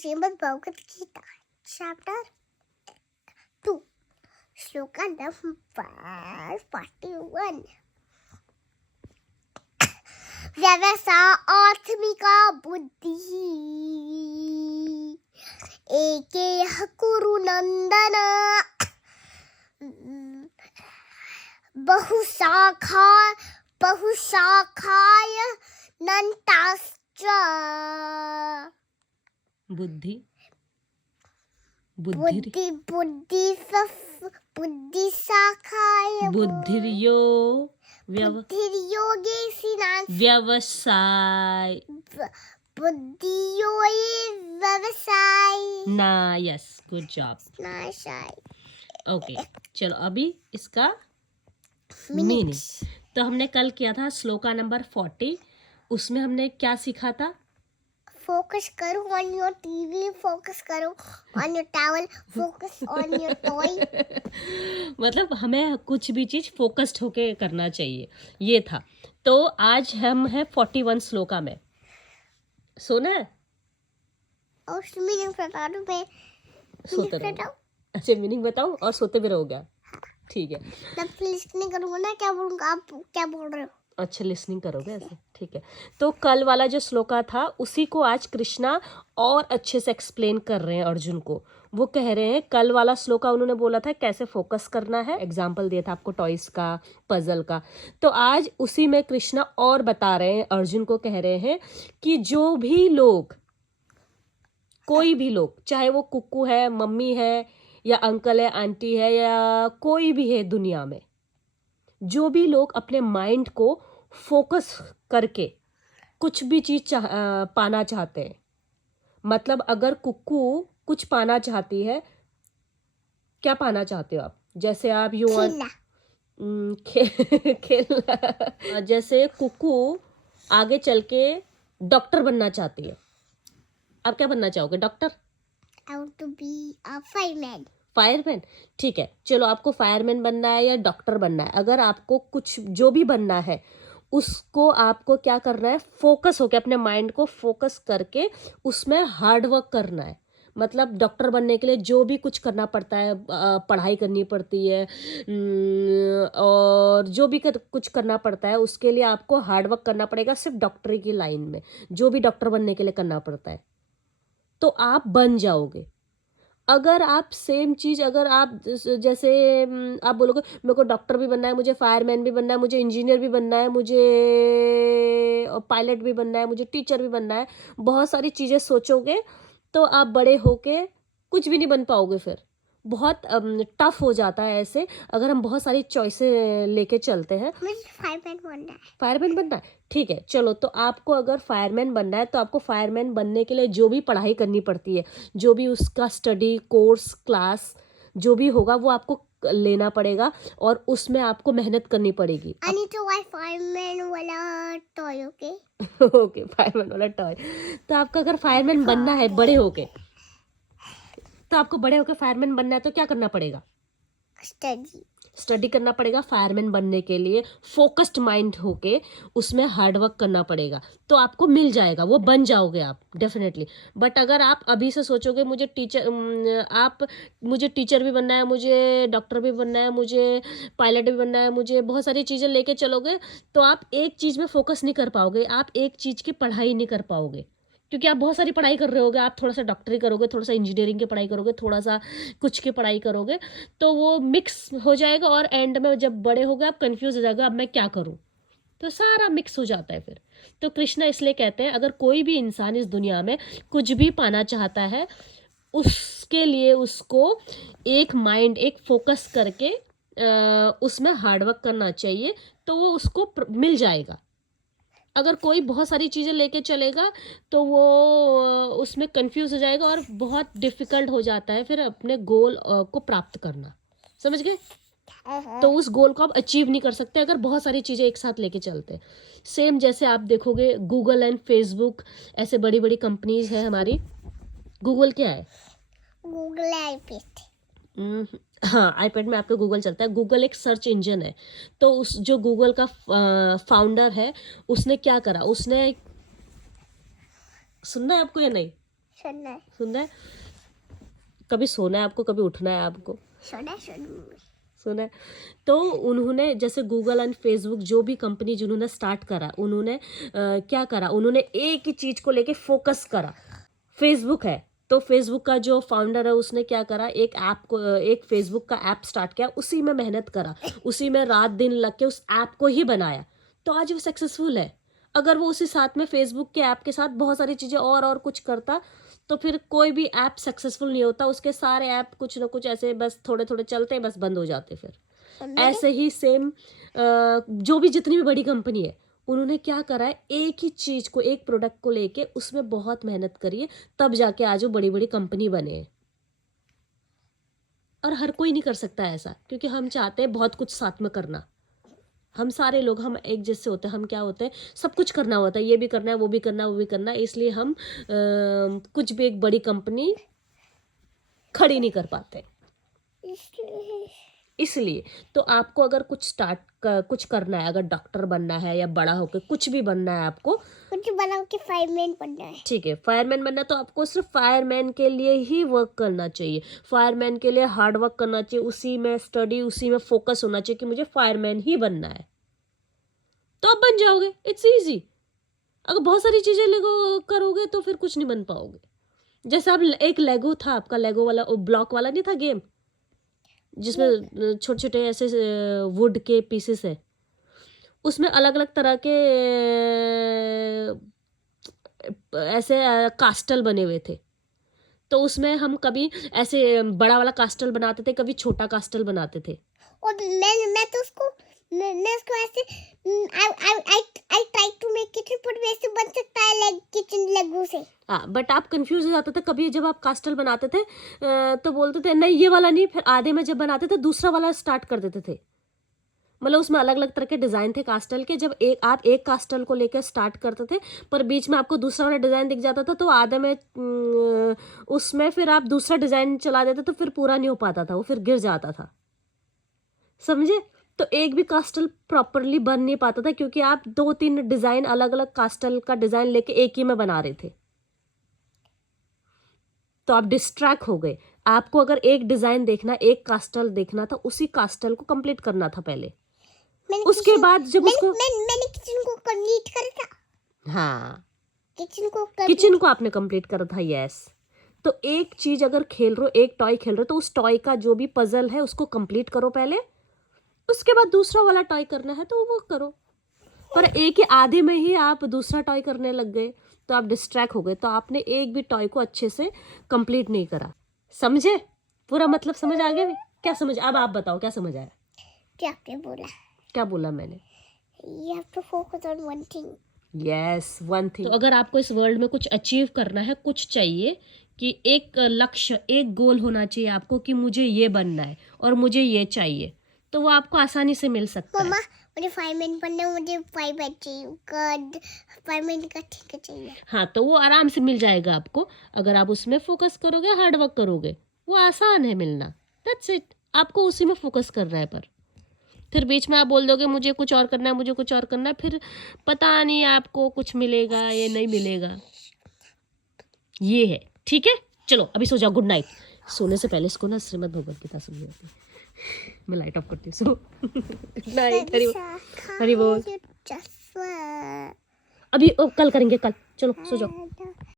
Shrimad Bhagavad Gita chapter 2 shloka number 41 व्यवसा आत्मिका बुद्धि एकेह कुरु नंदन बहुशाखाय नन्ताश्च बुद्धि शाखाय बुद्धिर्योगे व्यवसाय ना यस गुड जॉब ओके चलो अभी इसका मीनिंग तो हमने कल किया था श्लोका नंबर 40 उसमें हमने क्या सीखा था फोकस करो ऑन योर टीवी फोकस करो on your towel focus on your toy मतलब हमें कुछ भी चीज फोकस्ड होके करना चाहिए ये था तो आज हम हैं 41 श्लोका में सोना है और मीनिंग बता दो मैं सोते रहो अच्छा मीनिंग बताओ और सोते भी रहोगे ठीक है तब लिसनिंग करूंगा ना क्या बोलूंगा आप क्या बोल रहे हो अच्छा लिसनिंग करोगे ऐसे ठीक है तो कल वाला जो श्लोका था उसी को आज कृष्णा और अच्छे से एक्सप्लेन कर रहे हैं अर्जुन को वो कह रहे हैं कल वाला श्लोका उन्होंने बोला था कैसे फोकस करना है एग्जाम्पल दिया था आपको टॉयज का पजल का तो आज उसी में कृष्णा और बता रहे हैं अर्जुन को कह रहे हैं कि जो भी लोग कोई भी लोग चाहे वो कुक्कू है मम्मी है या अंकल है आंटी है या कोई भी है दुनिया में जो भी लोग अपने माइंड को फोकस करके कुछ भी चीज पाना चाहते हैं मतलब अगर कुक्कू कुछ पाना चाहती है क्या पाना चाहते हो आप जैसे आप खेलना जैसे कुक्कू आगे चल के डॉक्टर बनना चाहती है आप क्या बनना चाहोगे doctor I want to be a fireman. Fireman ठीक है चलो आपको फायरमैन बनना है या डॉक्टर बनना है अगर आपको कुछ जो भी बनना है उसको आपको क्या करना है फोकस होके अपने माइंड को फोकस करके उसमें हार्ड वर्क करना है मतलब डॉक्टर बनने के लिए जो भी कुछ करना पड़ता है पढ़ाई करनी पड़ती है और जो भी कुछ करना पड़ता है उसके लिए आपको हार्ड वर्क करना पड़ेगा सिर्फ डॉक्टरी की लाइन में जो भी डॉक्टर बनने के लिए करना पड़ता है तो आप बन जाओगे अगर आप सेम चीज़ अगर आप जैसे आप बोलोगे मेरे को डॉक्टर भी बनना है मुझे फायरमैन भी बनना है मुझे इंजीनियर भी बनना है मुझे पायलट भी बनना है मुझे टीचर भी बनना है बहुत सारी चीज़ें सोचोगे तो आप बड़े होके कुछ भी नहीं बन पाओगे फिर बहुत टफ हो जाता है ऐसे अगर हम बहुत सारी चॉइसें लेके चलते हैं मुझे फायरमैन बनना है फायरमैन बनना है ठीक है चलो तो आपको अगर फायरमैन बनना है तो आपको फायरमैन बनने के लिए जो भी पढ़ाई करनी पड़ती है जो भी उसका स्टडी कोर्स क्लास जो भी होगा वो आपको लेना पड़ेगा और उसमें आपको मेहनत करनी पड़ेगी I need to buy fireman वाला टॉय ओके ओके फायरमैन वाला टॉय तो आपको अगर फायरमैन बनना है बड़े होके तो आपको बड़े होकर फायरमैन बनना है तो क्या करना पड़ेगा स्टडी करना पड़ेगा फायरमैन बनने के लिए फोकस्ड माइंड होके उसमें हार्ड वर्क करना पड़ेगा तो आपको मिल जाएगा वो बन जाओगे आप डेफिनेटली बट अगर आप अभी से सोचोगे मुझे टीचर भी बनना है मुझे डॉक्टर भी बनना है मुझे पायलट भी बनना है मुझे बहुत सारी चीज़ें लेके चलोगे तो आप एक चीज़ में फोकस नहीं कर पाओगे आप एक चीज़ की पढ़ाई नहीं कर पाओगे क्योंकि आप बहुत सारी पढ़ाई कर रहे होगे आप थोड़ा सा डॉक्टरी करोगे थोड़ा सा इंजीनियरिंग की पढ़ाई करोगे थोड़ा सा कुछ की पढ़ाई करोगे तो वो मिक्स हो जाएगा और एंड में जब बड़े होगे आप कंफ्यूज हो जाएगा अब मैं क्या करूं तो सारा मिक्स हो जाता है फिर तो कृष्णा इसलिए कहते हैं अगर कोई भी इंसान इस दुनिया में कुछ भी पाना चाहता है उसके लिए उसको एक माइंड एक फोकस करके उसमें हार्डवर्क करना चाहिए तो वो उसको मिल जाएगा अगर कोई बहुत सारी चीज़ें लेके चलेगा तो वो उसमें कंफ्यूज हो जाएगा और बहुत डिफ़िकल्ट हो जाता है फिर अपने गोल को प्राप्त करना समझ गए तो उस गोल को आप अचीव नहीं कर सकते अगर बहुत सारी चीज़ें एक साथ लेके चलते हैं सेम जैसे आप देखोगे गूगल एंड फेसबुक ऐसे बड़ी बड़ी कंपनीज है हमारी गूगल क्या है गूगल आईपैड हाँ आईपैड में आपका गूगल चलता है गूगल एक सर्च इंजन है तो उस जो गूगल का फाउंडर है उसने क्या करा उसने सुनना है आपको या नहीं सुनना है, सुनना है? कभी सोना है आपको, कभी उठना है आपको? सुनना है, सुनना है। सुना है। तो उन्होंने जैसे गूगल एंड फेसबुक जो भी कंपनी जिन्होंने स्टार्ट करा, उन्होंने क्या करा, उन्होंने एक ही चीज को लेके फोकस करा। फेसबुक है तो फेसबुक का जो फाउंडर है उसने क्या करा, एक ऐप को, एक फेसबुक का ऐप स्टार्ट किया, उसी में मेहनत करा, उसी में रात दिन लग के उस ऐप को ही बनाया, तो आज वो सक्सेसफुल है। अगर वो उसी साथ में फेसबुक के ऐप के साथ बहुत सारी चीजें और कुछ करता तो फिर कोई भी ऐप सक्सेसफुल नहीं होता। उसके सारे ऐप कुछ ना कुछ ऐसे बस थोड़े थोड़े चलते बस बंद हो जाते। फिर ऐसे ही सेम जो भी जितनी भी बड़ी कंपनी है उन्होंने क्या करा है, एक ही चीज को, एक प्रोडक्ट को लेके उसमें बहुत मेहनत करी है, तब जाके आज वो बड़ी बड़ी कंपनी बने हैं। और हर कोई नहीं कर सकता ऐसा, क्योंकि हम चाहते हैं बहुत कुछ साथ में करना। हम सारे लोग हम एक जैसे होते हैं, हम क्या होते हैं, सब कुछ करना होता है, ये भी करना है, वो भी करना है, वो भी करना है, इसलिए हम कुछ भी एक बड़ी कंपनी खड़ी नहीं कर पाते। इसलिए तो आपको अगर कुछ करना है, अगर डॉक्टर बनना है या बड़ा होकर कुछ भी बनना है, आपको कुछ बनाओ कि फायरमैन बनना है। ठीक है, फायरमैन बनना है तो आपको सिर्फ फायरमैन के लिए ही वर्क करना चाहिए, फायरमैन के लिए हार्ड वर्क करना चाहिए, उसी में स्टडी, उसी में फोकस होना चाहिए कि मुझे फायरमैन ही बनना है, तो आप बन जाओगे। It's easy. अगर बहुत सारी चीजें लेगो करोगे तो फिर कुछ नहीं बन पाओगे। जैसे आप एक लेगो था आपका, लेगो वाला ब्लॉक वाला नहीं था गेम, जिसमें छोटे छोटे ऐसे वुड के पीसेस है, उसमें अलग अलग तरह के ऐसे कास्टल बने हुए थे। तो उसमें हम कभी ऐसे बड़ा वाला कास्टल बनाते थे, कभी छोटा कास्टल बनाते थे। और मैं तो मैं उसको ऐसे I try to make kitchen पर वैसे बन सकता है किचन लेगो से। हाँ, बट आप कंफ्यूज हो जाते थे कभी, जब आप कास्टल बनाते थे तो बोलते थे नहीं ये वाला नहीं, फिर आधे में जब बनाते थे दूसरा वाला स्टार्ट कर देते थे। मतलब उसमें अलग अलग तरह के डिजाइन थे कास्टल के। जब आप एक कास्टल को लेकर स्टार्ट करते थे, पर बीच में आपको दूसरा वाला डिजाइन दिख जाता था, तो आधे में उसमें फिर आप दूसरा डिजाइन चला देते तो फिर पूरा नहीं हो पाता था, वो फिर गिर जाता था, समझे? तो एक भी कास्टल प्रॉपरली बन नहीं पाता था, क्योंकि आप 2-3 डिजाइन अलग अलग कास्टल का डिजाइन लेके एक ही में बना रहे थे, तो आप डिस्ट्रैक्ट हो गए। आपको अगर एक डिजाइन देखना, एक कास्टल देखना था, उसी कास्टल को कंप्लीट करना था पहले, उसके बाद जब उसको मैंने किचन को कंप्लीट करा था। हाँ, किचन को आपने कंप्लीट करा था, यस। तो एक चीज अगर खेल रहे हो, एक टॉय खेल रहे हो, तो उस टॉय का जो भी पजल है उसको कंप्लीट करो पहले, उसके बाद दूसरा वाला टॉय करना है तो वो करो। पर एक ही आधे में ही आप दूसरा टॉय करने लग गए तो आप डिस्ट्रैक्ट हो गए, तो आपने एक भी टॉय को अच्छे से कंप्लीट नहीं करा। समझे? पूरा मतलब समझ आ गया? क्या समझ, अब आप बताओ क्या समझ आया? क्या बोला मैंने? You have to focus on one thing. Yes, one thing. तो अगर आपको इस वर्ल्ड में कुछ अचीव करना है, कुछ चाहिए कि एक लक्ष्य, एक गोल होना चाहिए आपको कि मुझे ये बनना है और मुझे ये चाहिए, तो वो आपको आसानी से मिल सकता मम्मा, है। मुझे फायरमैन बनना है, मुझे फायरमैन चाहिए, फायरमैन का ठीक चाहिए। हाँ, तो वो आराम से मिल जाएगा आपको, अगर आप उसमें फोकस करोगे, हार्ड वर्क करोगे, वो आसान है मिलना। That's it. आपको उसी में फोकस करना है। पर फिर बीच में आप बोल दोगे मुझे कुछ और करना है, मुझे कुछ और करना है, फिर पता नहीं आपको कुछ मिलेगा या नहीं मिलेगा। ये है, ठीक है? चलो अभी सो जाओ, गुड नाइट। सोने से पहले इसको ना श्रीमद् भगवद गीता सुननी होती है। मैं लाइट ऑफ करती हूँ, सो गुड नाइट। हरि बोल। अभी कल करेंगे, कल। चलो सो जाओ।